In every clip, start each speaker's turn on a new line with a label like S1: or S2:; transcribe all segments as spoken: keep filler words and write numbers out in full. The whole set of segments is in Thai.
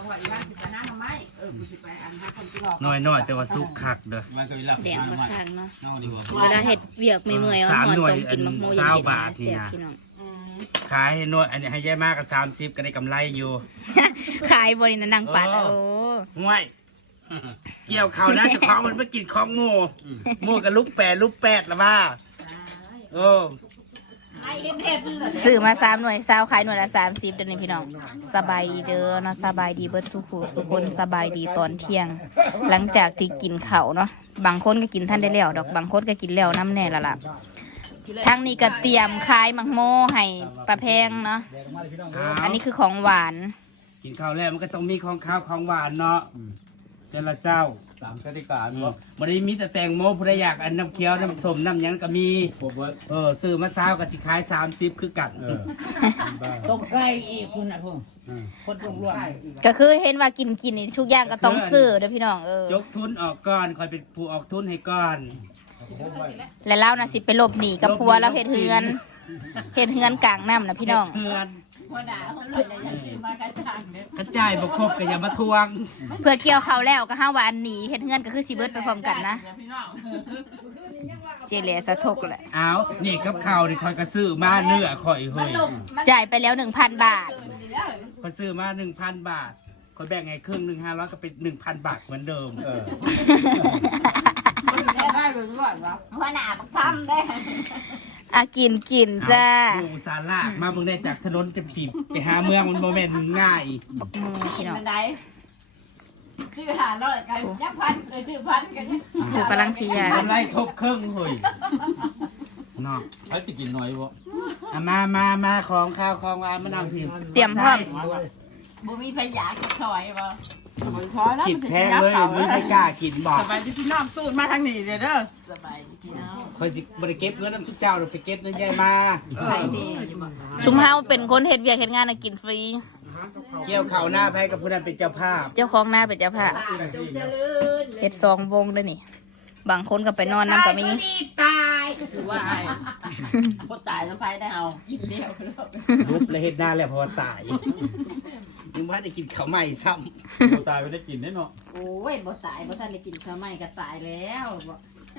S1: หน่อยหน่อยแต่ว่าสุกคักเด้อ
S2: แดงมาทางเนาะเวลาเห็ดเวียกไม่เมื่อยเอาหอนต้มกินมะม่วงเย็นๆเสียพี่น้อง
S1: ขายให้หน่วยอันนี้ให้แย่มากกับสามสิบก็ได้กำไรอยู่
S2: ขายบริณนังปัดโอ้
S1: ห่วยเกี่ยวเขานะจะของมันไม่กินของโม่โม่กับลูกแปดลูกแปดละว่าโอ้
S2: ซื้อมาสามหน่วยเศร้าขายหน่วยละสามสิบเดือนนี้พี่น้องสบายดีเด้อเนาะสบายดีเบิดสุขสุคนสบายดีตอนเที่ยง หลังจากที่กินเขาเนาะบางคนก็กินท่านได้แล้วดอกบางคนก็กินแล้วน้ำแน่ละล่ะทั้งนี้ก็เตรียมคายมังโมให้ปลาแพงเนาะอันนี้คือของหวาน
S1: กินข้าวแล้วมันก็ต้องมีของข้าวของหวานเนาะเจ้าเจ้า
S3: ตามกติกาเนาะ
S1: มันได้มีแต่แตงโมผู้ใดอยากอันน้ำเคี้ยวน้ำส้มน้ำยังก็มีเออซื้อมาซาวกับสิขายสามสิบคือกัน
S4: ต้มไก่อีกคุณนะพุ่งคนลงรวม
S2: ก็คือเห็นว่ากินกินนี่ทุกอย่างก็ต้องซื้อเด้อพี่น้องเออย
S1: กทุนออกก่อนคอยเป็นผู้ออกทุนให้ก่อน
S2: แล้วเล่านะสิไปหลบหนีกับพัวแล้วเห็ดเฮือนเห็ดเฮือนกลางน้ำนะพี่น้อง
S1: เฮือนกระจายบกครบกับยามาทวง
S2: เพื่อเกี่ยวเขาแล้วก็ห้าวันหนีเห็ดเฮือนก็คือสีเบิร์ดไปพร้อมกันนะเจเลียสะทกแหละ
S1: เอานี่กับข้าวนี่คอยกระซื้อมาเนื้อคอยเฮ้ย
S2: จ่ายไปแล้วหนึ่งพันบาท
S1: คอยซื้อมาหนึ่งพันบาทคอยแบ่งไงครึ่งหนึ่งห้าร้อยก็เป็นหนึ่งพันบาทเหมือนเดิมเออ
S4: ได้เลยด้วยครับ
S5: หัวหน้าบักทำได้
S2: อากินกินจ้า
S1: ดูซาล่ามาเมืองได้จากถนนจะผีไปหาเมืองมันโมเมนต์ง่าย
S2: บักมือพี่น้อง
S5: ชื่อหาร้อยกันยักพันเคยชื่อพันกัน
S2: ผูกกำลังสียาก
S1: ำไรทบเครื่องเฮ้ยเนาะ
S3: ให้สิกินน้อยบ่
S1: มามามาของข้าวของหวานมานั่งพิม
S2: เตรียมพร้อม
S5: บ่มีพยาคิดถอยบ่
S1: คิดแพ้เลยไม่ให้กล้ากินบอก
S4: สบายดีพี่น้องตูดมาทางนี้เด้อ
S5: สบายดีพี่น้อง
S1: คอยสิบริเก็บเงินน้ำชุดเจ้าเราไปเก็บเงินใหญ่มา
S5: ใครดี
S2: ชุมเฮาเป็นคนเฮ็ดเวียกเฮ็ดงานน่ะกินฟรี
S1: เกี่ยวเข่าหน้าไพ่กับผู้นั้นเป็นเจ้าภาพ
S2: เจ้าของหน้าเป็นเจ้าภาพเฮ็ดซองวงด้วยนี่บางคนก็ไปนอนน้ำก็มี
S4: ตายคือว่าไอ้พอตายน้ำไฟได้เอา
S5: กินเดียว
S1: ลุบเลยเฮ็ดหน้าแล้วพอตายยังว่าได้กินข้าวใหม่ซ้
S3: ำตายไม่ได้กินแน่เนาะ
S5: โอ้ยบ่ตายบ่ทันได้กินข้าวใหม่ก็ตายแล้วบ่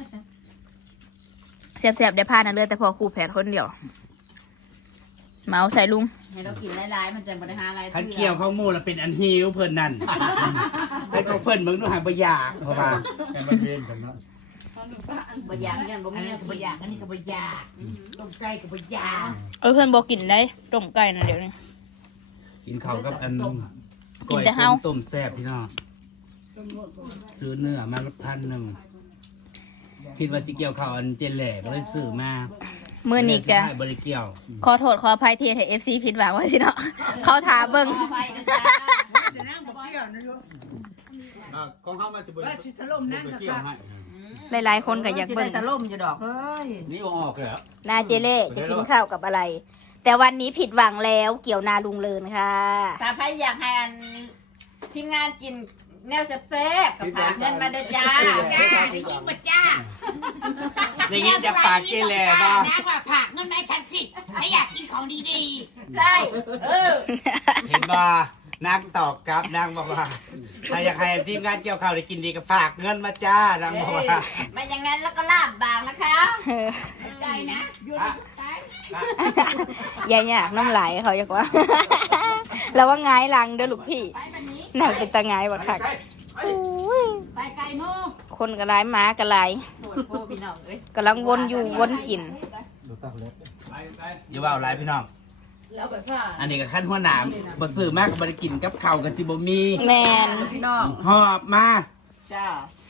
S2: เสียบๆได้พานะเลือดแต่พอครูแผดคนเดียวเมาใส่ลุง
S5: ให้เรากินหลายๆมันจะบ่ได้หาอะไร
S1: ขันเกี่ยวข้าวหมูแล้วเป็นอันหิวเพิ่นนั่นให้เขาเพิ่นเบิ่งดูหางบ่อยากเพราะว่า
S3: แกมันเวนกันเนาะ
S5: บ่อยากกันบ่มี
S4: บ่อยากอันนี้ก็บ่อยากต้มไก่ก็บ่อยาก
S2: เออเพิ่นบ่กินได้ต้มไก่นั่นเดี๋ยวนี้
S1: กินข้าวกับอันก้อยต้มแซ่บพี่น้องซื้อเนื้อมาลดพันหนึ่งคิดว่าสิเกี่ยวข้าวอันเจนแหล่ก็เลยซื้อมา
S2: มื้อนี้แก
S1: บ่ได้เกี่ยว
S2: ขอโทษขออภัยที่ให้ เอฟ ซี ผิดหวังว่าสิเนาะเขาถามเบิ่ง
S4: จะนั่งบ่เกี่ยวนะลูก
S3: อ่าของเฮามาสิบ่ได้สิถล่มนั่งค่ะ
S2: หลายๆคนก็อยากเบิ่ง
S4: ถล่มอยู่ดอกเฮ้ย
S3: นี่ออกแล้ว
S2: นาเจเล่จะกินข้าวกับอะไรแต่วันนี้ผิดหวังแล้วเกี่ยวนาลุงเลินค่ะ
S5: ถ้าใครอยากให้อันทีมงานกินแนวแซ่บๆกับฝากเงินมาเด้อจ้า
S4: จ้าได้ยินบ่จ้า
S1: อย่างงี้จะปากเจแหล่บ่
S4: นะว่าฝากเงินให้ฉันสิถ้าอยากกินของดี
S5: ๆใช่เออ
S1: เห็นบ่นางตอบกลับนางบอกว่าถ้าอยากให้ทีมงานเกี่ยวข้าวได้กินดีก็ฝากเงินมาจ้านางบอกว่า
S5: ไม่อย่างนั้นแล้วก็ลาบบางนะคะ
S4: ใจนะหยุดใจ
S2: อย่าอยากน้ำไหลเขาอยากว่าแล้วว่าง่ายลังเด้อลูกพี่นางเป็นตาง่ายบ่คัก
S5: ไปไกลโม่
S2: คนก็หลายหมาก็หลายกำลังวนอยู่วนกิน
S1: อย่าว่าอะไรพี่น้องอันนี้ก็ขั้นหัวหนามบ่ซื้อมากก็บ่ได้กินกับข้าวกับสิบ่มี
S2: แม่น
S4: พี่น้อง
S1: หอบมา
S5: จ้า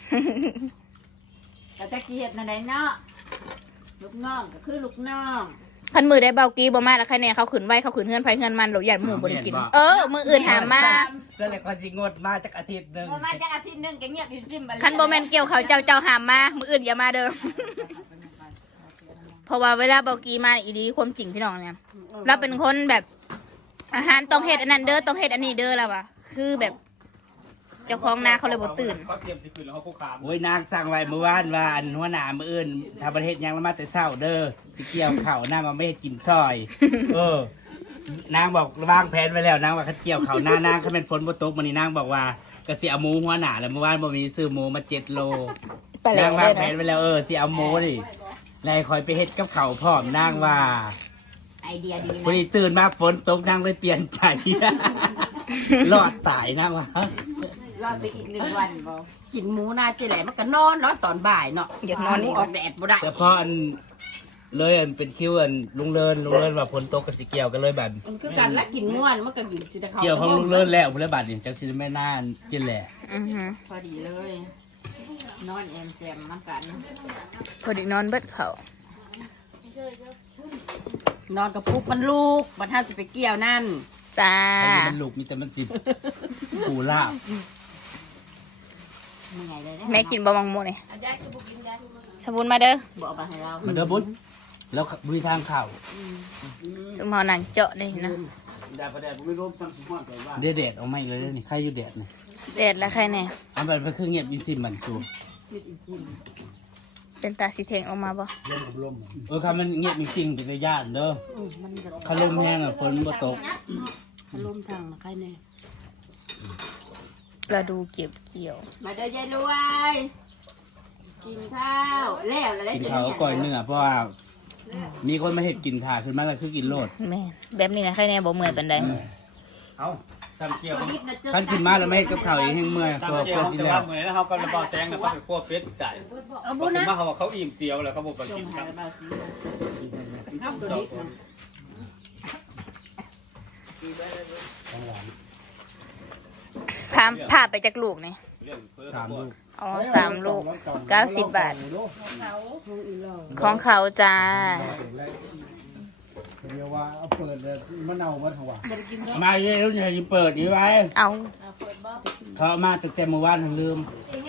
S5: แต่ตะกี้เฮ็ดนั่นได้เนาะลูกน้องก็คือลูกน้อง
S2: คันมือได้เบากี้บ่มาแล้วใครเนี่ยเขาขืนไว้เขาขืนเฮือนไฟเฮือนมันหลบหยัดหมู่บ่ได้กินเออมืออื่นหามา
S1: เพื่อนเลยคนสิงดมาจากอาทิตย์นึง
S5: มาจากอาทิตย์นึงก็เงียบอยู่ซิมบัด
S2: คันบ่แม่นเกี่ยวเขาเจ้าเจ้าหามมามืออื่นอย่ามาเด้อเพราะว่าเวลาเบากี้มาอีดีความจริงพี่น้องเนี่ยเราเป็นคนแบบอาหารต้องเฮ็ดอันนั้นเด้อต้องเฮ็ดอันนี้เด้อแล้วว่ะคือแบบเจ้าของนาเขาเลยบ่ตื่น
S1: โอ้ยนางสั่งไว้เมื่อวานว่าอันหัวหน้ามื้ออื่นถ้าประเทศยังละมาแต่เช้าเด้อสิเกี่ยวข้าวหน้ามาไม่ให้กินซอยเออนางบอกวางแผนไว้แล้วนางว่าคัดเกี่ยวเขาหน้านางเขาเป็นฝนบ่ตกมื้อนี้นางบอกว่ากะสิเอาหมูหัวหน้าแล้วเมื่อวานบ่มีซื้อหมูมาเจ็ดโล
S2: ไปแล้
S1: นาว งวางแผ
S2: เลย
S1: น
S2: นะ
S1: ไว้แล้วเออสิเอาหมูนี่แล้วให้คอยไปเฮ็ดกับเขาวพร้อมนางว่า
S5: ไอเดียดี
S1: พอ
S5: นะ
S1: ดีตื่นมาฝนตกนางเลยเปลี่ยนใจ รอดตายนางว่า
S5: รอดไปอีกหนึ่งวันบอ
S6: กินหมูนาเจแหลมันก็นอนเนาะตอนบ่ายเนาะ
S2: อยากนอน
S6: หมู
S2: อีก
S6: ออกแดดบ่ได้
S1: แต่พออันเลยอันเป็นคิวอันลุงเลินลุงเลินว่าฝนตกกับสิเกี่ยวกันเลยแบบ
S6: มันคือการละกินง่วนมันก็อยู่สิแต่เขา
S1: เกี่ยวของลุงเลินแล้วผมเลยบาดนี่จังสิแม่น่านกินแหละ
S2: อือหือ
S5: พอดีเลย นอนแอมแซมน้ำกัน
S2: พอดีนอนเบิดเขา
S6: นอนกับปุ๊บมันลูกมันเท่าสิไปเกี่ยวนั่น
S2: จ้า
S1: ไอ้นี่มันลูกมีแต่มันสิปูลาบ
S5: เมื่อไงเลยนะ
S2: แม่กินบะมังโมนี่สบุนมาเด้อ
S5: บอกมาให้เรา
S1: มันเด้อบุญแล้วบุญทางเข้า
S2: สมเฮาหนังเจาะนี่นะ
S1: ดาประเดี๋ยวไม่รู้ฟังสิฮอดไปว่าเด็ดๆเอาไม่เลยเด้อนี่ใครอยู่แดดนี่
S2: เด็ดแล้วใครแน่
S1: อันแบบมันคือเงียบอินซิมบันสู
S2: เป็นตาสีเทงออกมาบ่
S1: เออครับมันเงียบจริงๆเป็นระยะเด้อคาลมแห้งอ่ะฝนบ่ตก
S6: ลมทางมาใครแน่
S2: เราดูเก็บเกี่ยว
S5: มาเด้อยายรวยกินข้าวแล้วแล้ว
S1: กิน
S5: จะ
S1: ข้าว
S5: เนี่
S1: ก็
S5: ย
S1: ก่อยเนื้อเพราะว่ามีคนมาเห็ดกินถ่าขึ้นมาแล้วคือกินโลด
S2: แม่นแบบนี้นะใครแน่บ่เมื่อยปานใด
S3: เอาทำเกี่ยว
S1: ท่านกินมาแล้วไม่เห็ดกับข้าวเองแห้งเมื่อยตัว
S3: ทำเกี่ย
S1: ตัว วสิ
S3: แต่
S1: แล้
S3: ว่าว เหมือนเขาก็ระบาดแซงนะเขาไปคั่วเป็ดไก่เอาบุญนะมาเขาว่าเขาอิ่มเปรียวแล้วเขาบอกว่ากินครับ
S2: พาพาไปจากลูกนี่
S1: สามลูก
S2: อ๋อสามลูกเก้าสิบบาท ของเขาจ้า
S4: เรียกว่าเอาเปิดเลยมะนาวมันหัว
S1: มาเรื่อยๆอย่าเปิดนี่ไว้
S2: เอา
S1: เขาเอามาตั้งแต่เมื่อวานทั้งลืม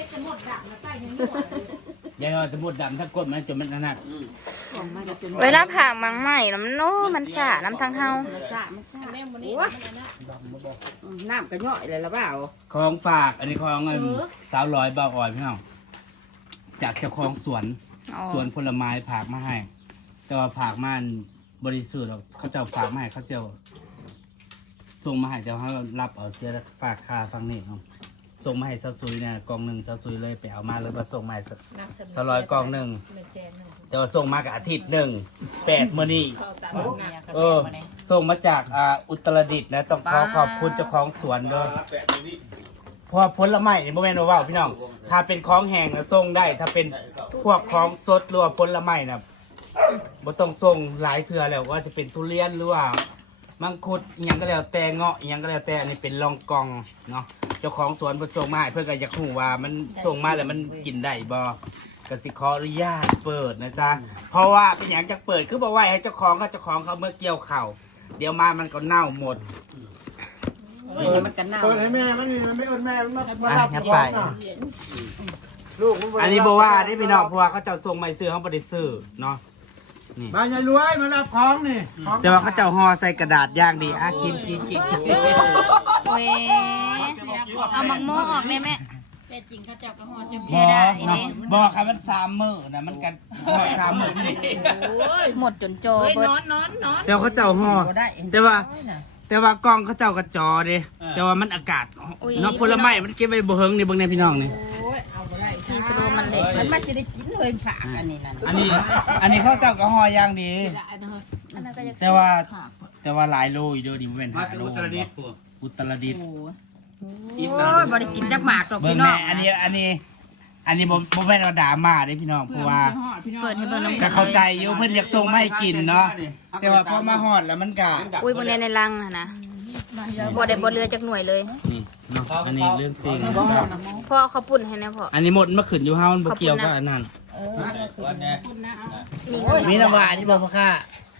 S1: ยายเอาจะหมดดำถ้ากดมันจนมันนั่นน่ะ
S2: เวลาผ่ามังใหม่แล้วมันโน้มันสาน้ำทางเฮา
S6: จ้ามันจ้าโอ้ยน้ำกระย่อยเลยละเปล่า
S1: ของฝากอันนี้ของเงินสาวร้อยบาทอ่อนพี่น้องจากเจ้าของสวน
S2: อ๋อ
S1: สวนผลไม้ผากมาให้ แต่ว่าผากมันบริสุทธิ์หรอกเขาเจ้าฝากมาให้เขาเจ้าส่งมาให้แต่ว่าเรารับเอาเสียแล้วฝากค่าฟังนี่ครับส่งมาให้ซาซุยเนี่ยกล่องหนึ่งซาซุยเลยไปเอามาแล้วมาส่งมาให้สร้อยกล่องหนึ่งแต่ว่าส่งมากับอาทิตย์หนึ่งแปดมื้อนี้เออส่งมาจากอ่าอุตรดิตถ์นะต้องขอขอบคุณเจ้าของสวนด้วยเพราะว่าผลไม้นี่บ่แม่นว่าเว้าพี่น้องถ้าเป็นของแห้งนะส่งได้ ถ้าเป็นพวกของสดหรือว่าผลไม้นะบ่ต้องส่งหลายเทื่อแล้วว่าจะเป็นทุเรียนหรือว่ามังคุดอหยังก็แล้วแต่เงาะอหยังก็แล้วแต่อันนี้เป็นลองกองเนาะเจ้าของสวนเพิ่นส่งมาให้เพื่อก็อยากรู้ว่ามันส่งมาแล้วมันกินได้บ่ก็สิขออนุญาตเปิดนะจ๊ะเพราะว่าเป็นหยังจะเปิดคือบ่ไว้ให้เจ้าของเขาเจ้าของเขาเมื่อเกี่ยวข้าวเดี๋ยวมามันก็เน่าหมด
S6: เออมันกันเน่า
S4: เปิดให้แม่มันนี่มันไม่เอินแม่มันมามา
S1: อ่ะ
S4: รับ
S1: อย่า
S4: ขอ
S1: ไป
S4: งน่ะลูกมันบ่ได้
S1: อันนี้บ่ว่าได้พี่น้องเพราะว่าเขาเจ้าส่งมาให้ซื้อเขาบ่ได้ซื้อเนาะนี่
S4: มายายรวยมารับของนี่ของ
S1: แต่ว่าเขาเจ้าห่อใส่กระดาษอย่างดีอ่ะกินกินกินกิน
S2: เว้เอามังโมออกได้ไหม
S5: แต่จริงเขาเจ้าก็หอดจะ
S2: เสียดายเด้
S1: บอกครับมันสามมื้อนะมันกันห่อสามมื้อสิ
S2: หมดจนโจ
S6: เฮ้ย
S2: เบิด
S6: นอนนอนนอน
S1: แต่ว่าเขาเจ้าห่อ
S6: บ่ได้
S1: แต่ว่า แต่ว่ากล้องเขาเจ้ากระจอเด้แต่ว่ามันอากาศเนาะผลไม้มันเก็บไว้บ่เฮิงนี่เบิ่งแน่พี่น้องนี่
S2: ที่สโลมันเล็ก
S6: มันมาจะได้กินเลยผักอันนี้นั่น
S1: อันนี้ อันนี้เขาเจ้าก็ห่ออย่างดี
S2: อันนั้นก็อยาก
S1: แต่ว่าแต่ว่าหลายโลอยู่เด้อนี่บ่แม่น
S3: มา
S1: ห้า
S3: จาก
S1: โล
S3: อุตรดิตถ์
S1: อุตรดิตถ์
S6: โอ้ยบ่ได้กินจักหมากหรอก
S1: เบิ่ง
S6: พี่น้อ
S1: แม่
S6: ง
S1: อันนี้อันนี้ อันนี้บ่บ่แม่นว่าด่ามาเด้พี่น้องเพราะว่า
S2: เปิดให้เบิ่งน้ำ
S1: ก็เข้าใจอยู่เพิ่นอยากส่งมาให้กินเนาะแต่ว่าพอมาฮอดแล้วมันก็
S2: อุ้ยบนเรียนในรังนะนะบ่ได้บ่เรือจากหน่วยเลย
S1: นี่เนาะอันนี้เรื่องจริง
S2: พ่อเขาปุ่นให้นะพ่อ
S1: อันนี้หมดมาขึ้นอยู่เฮามันบ่เกี่ยวกับอันนั้น
S3: วันนี้
S2: มีเงิน
S1: มีน้ำหวานนี่บ่พ่อค่ะ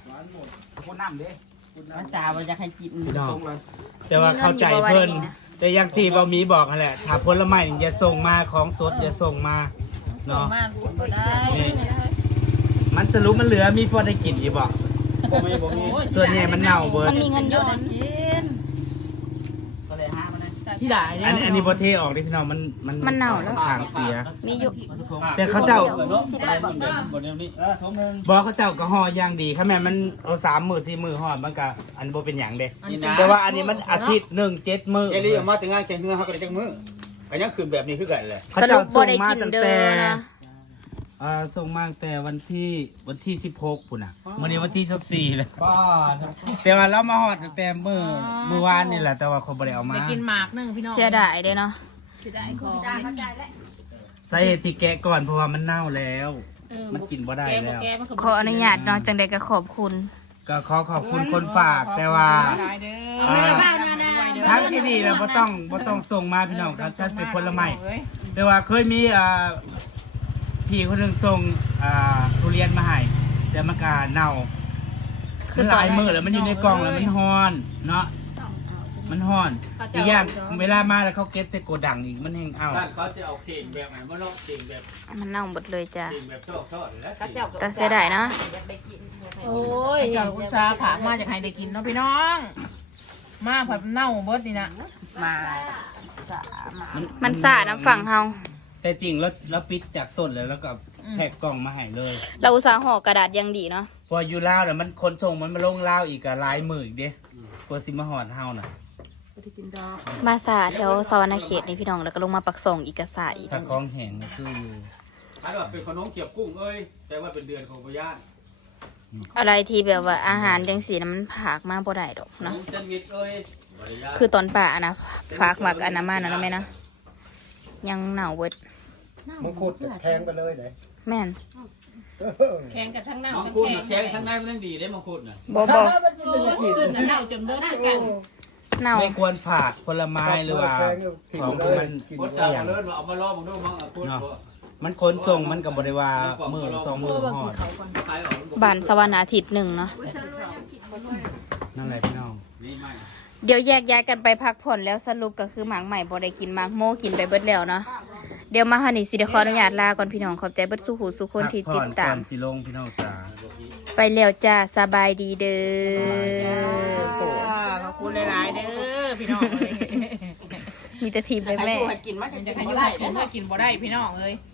S6: มันสาวมันจะให้กิน
S1: พี่น้องแต่ว่าเข้าใจเพิ่นแต่อย่างที่บ่มีบอกนั่นแหละถ้าผลไม้อย่าส่งมาของสดอย่าส่งมาเนาะ
S6: มาบ่ได้
S1: นี่มันจะรู้มันเหลือมีพอได้กินอยู่บ่
S3: บ่มีบ่มี
S1: ส่วนใหญ่มันเน่าเบิด
S2: มันมีเงินอยู่
S6: กิน
S5: ก็เลยหามานะ
S2: ม
S6: ที่ได้
S1: อันนี้อันนี้บ่เทออกดิพี่น้องมันมัน
S2: มันเน่าแล้ว
S1: ทางเสีย
S2: มีอยู่
S1: แต่เขาเจ้า
S2: สิบบาทบ่
S3: บนนี้
S1: บอกเขาเจ้าก็ห่ออย่างดีค่ะแม่มันเอาสามมือสี่มือห่อมันก็อันบ่เป็นหยังเด้
S3: นี่นะ
S1: แต่ว่าอันนี้มันอาทิตย์หนึ่งเจ็ดมือ
S4: เอลี่ออกมาถึงงานแข่งเงือเขาก็ได้จังมือก็ยังคืนแบบนี้คือกันแหละ
S2: สรุปบ่ได้กินเด้อนะ
S1: อ่าส่งมาตั้งแต่วันที่วันที่สิบหกปุ่นอ่ะวันนี้วันที่สิบสี่แล้ว
S3: ป้า
S1: แต่ว่าเรามาหอดตั้งแต่มือมือวานนี่แหละแต่ว่าเขาบ่ได้เอามา
S6: กินหมากนึงพี่น้อง
S2: เสียดายเด้เนาะ
S6: เสียดายของ
S5: เข้าใจแล้ว
S1: สาเหตุที่แกะก่อนเพราะว่ามันเน่าแล้ว มันกินบ่ได้แล้ว
S2: ขออนุญาตเนาะจังใดก็ขอบคุณ
S1: ก็ขอขอบคุณคนฝากแต่ว่า
S6: เด้อ
S1: อ่า
S5: บ้านนานา
S1: ทั้งที่ดีแล้วบ่ต้องบ่ต้องส่งมาพี่น้องครับถ้าเป็นผลไม้แต่ว่าเคยมีอ่าพี่คนหนึงส่งอ่าทุเรียนมาให้แต่มันก็เน่า
S2: คื
S1: คือ อ
S2: ต
S1: ห
S2: อน
S1: ลาย
S2: นั้น
S1: มือแล้วมันอยู่ในกล่องแล้วมันฮ้อนเนาะมันฮ้อนอีกอย่างเวลามาแล้วเขาเก็บใส่โกดังอีกมันแห้งเอา
S3: ท่านเขาจะเอาเข่งแบบไหนมาลอกเข่งแบบ
S2: มันเน่าหมดเลยจ้ะ
S3: เข่งแบบชอบชอบเลยนะ
S2: แต่เสียดายเนาะ
S6: โอ้ยเจ้าอุตสาห์ผากมาจากใครได้กินเนาะพี่น้อง มาผัดเน่าเบิดนี่นะ
S2: มามันสาน้ำฝั่งเฮา
S1: แต่จริงแล้วแล้วปิดจากต้นแล้วแล้วก็แพ็กกล่องมาให้เลย
S2: เราอุตส่าห์ห่อกระดาษอยังดีเนาะ
S1: พออยู่ลาวเนี่ยมันคนส่งมันมาลงลาวอีกอะหลายมืออีกเด้กว่าสิมาหอดเฮาน่ะ
S2: มาสาแถวสวรรณเขตนี่พี่น้องแล้วก็ลงมาปักส่งอีกกระสาอีก
S1: ถ้าของแห้งก็คืออยู่
S3: ถ้าแบบเป็นขนมเกี๊ยวกุ้งเอ้ยแต่ว่าเป็นเดือนของพญา
S2: อะไรที่แบบว่าอาหารจังสีนะมันผากมาบ่ได้ดอก
S3: ขน
S2: เนาะ
S3: มแซนด์วิชเอ้ย
S2: คือตอนป่าอะนะฝากหมักอันน้ำมันนะแม่นะยังหนาวเวิด
S4: มังคุดแทงไปเลยเลย
S2: แม่น
S6: แข่งกันทั้งเน่า
S3: มัง
S6: ทั้ง
S3: คุด
S6: แข็
S3: น่ะ
S6: ง
S3: แข็งทั้งในมันยังดีได้มังคุดน่ะ
S2: บ่บ่
S6: สุดน่ะเน่าจนเบิดคือกัน
S2: เน่า
S1: ไม่ควรผ่าผลไม้หรือว่าของที่มัน
S3: บดสา
S1: เสี่ยง
S3: วเลิศเอามาลอกมึงดูมังคุด
S1: มันขนส่งมันกับบริวามือสองมือหอด
S3: ขายออก
S2: บานสวรรค์อาทิตย์หนึ่งเนาะ
S1: นั่นแหละพี่น้อง
S3: นี่ไม่
S2: เดี๋ยวแยกย้ายกันไปพักผ่อนแล้วสรุปก็คือหมากใหม่บ่ได้กินหมากโมกินไปเบิดแล้วเนาะเดี๋ยวมาหานี่สิเดี๋ยวขออนุญาตลาก่อนพี่น้องขอบใจเบิดสู้หูสู้คนที่ติดตาม
S1: พักผ่อนก่อนสิลงพี่น้องจ๋า
S2: ไปแล้วจ้าสบายดีเด้อ
S6: ขอบคุณหลายๆเด้อพี่น้องเอ้ย
S2: มีแต่ทีมไปแม่
S6: กินมาจะกินบ่ได้เด้อกินบ่ได้พี่น้องเอ้ย